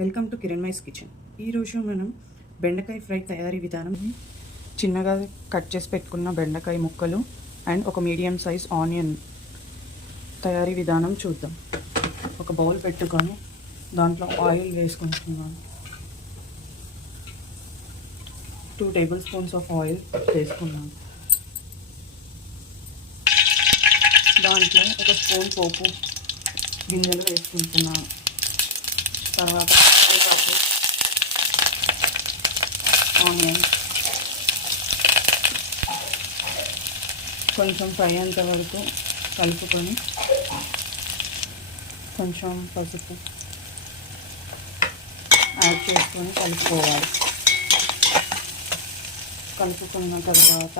Welcome to కిరణ్మైస్ kitchen. ఈరోజు మనం బెండకాయ ఫ్రై తయారీ విధానం, చిన్నగా కట్ చేసి పెట్టుకున్న బెండకాయ ముక్కలు అండ్ ఒక మీడియం సైజ్ ఆనియన్ తయారీ విధానం చూద్దాం. ఒక బౌల్ పెట్టుకొని దాంట్లో ఆయిల్ వేసుకుంటున్నాను. 2 టేబుల్ స్పూన్స్ ఆఫ్ ఆయిల్ వేసుకున్నాను. దాంట్లో ఒక స్పూన్ పోపు గింజలు వేసుకుంటున్నాను. తర్వాత ఆనియన్ కొంచెం ఫ్రై అయ్యేంత వరకు కలుపుకొని కొంచెం పసుపు యాడ్ చేసుకొని కలుపుకోవాలి. కలుపుకున్న తర్వాత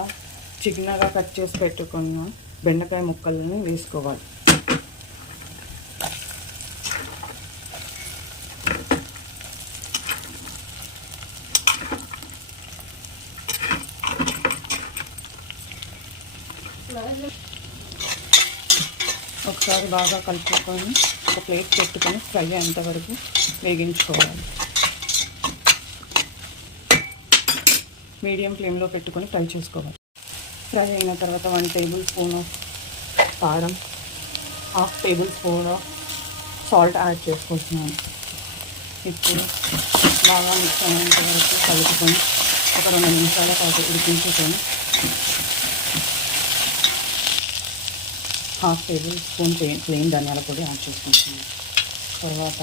చిన్నగా కట్ చేసి పెట్టుకున్న బెండకాయ ముక్కలను వేసుకోవాలి. ఒకసారి బాగా కలుపుకొని ఒక ప్లేట్ పెట్టుకొని ఫ్రై అయ్యేంత వరకు వేగించుకోవాలి. మీడియం ఫ్లేమ్లో పెట్టుకొని ఫ్రై చేసుకోవాలి. ఫ్రై అయిన తర్వాత 1 టేబుల్ స్పూన్ ఆఫ్ కారం, 1/2 table spoon of salt add చేసుకుంటున్నాను. ఇప్పుడు బాగా మిక్స్ అయ్యేంత వరకు కలుపుకొని ఒక 2 నిమిషాల పాటు ఉడికించుకొని 1/2 టేబుల్ స్పూన్ ప్లెయిన్ ధనియాల పొడి యాడ్ చేసుకుంటున్నాను. తర్వాత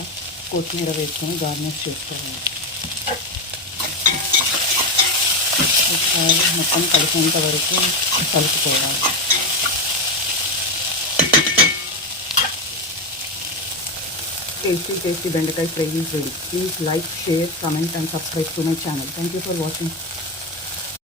కొత్తిమీర వేసుకొని గార్నిష్ చేసుకోవాలి. ఒకసారి మొత్తం కలిసేంత వరకు కలుపుకోవాలి. Tasty bendakaay fry is ready. Please like, share, comment and subscribe to my channel. Thank you for watching.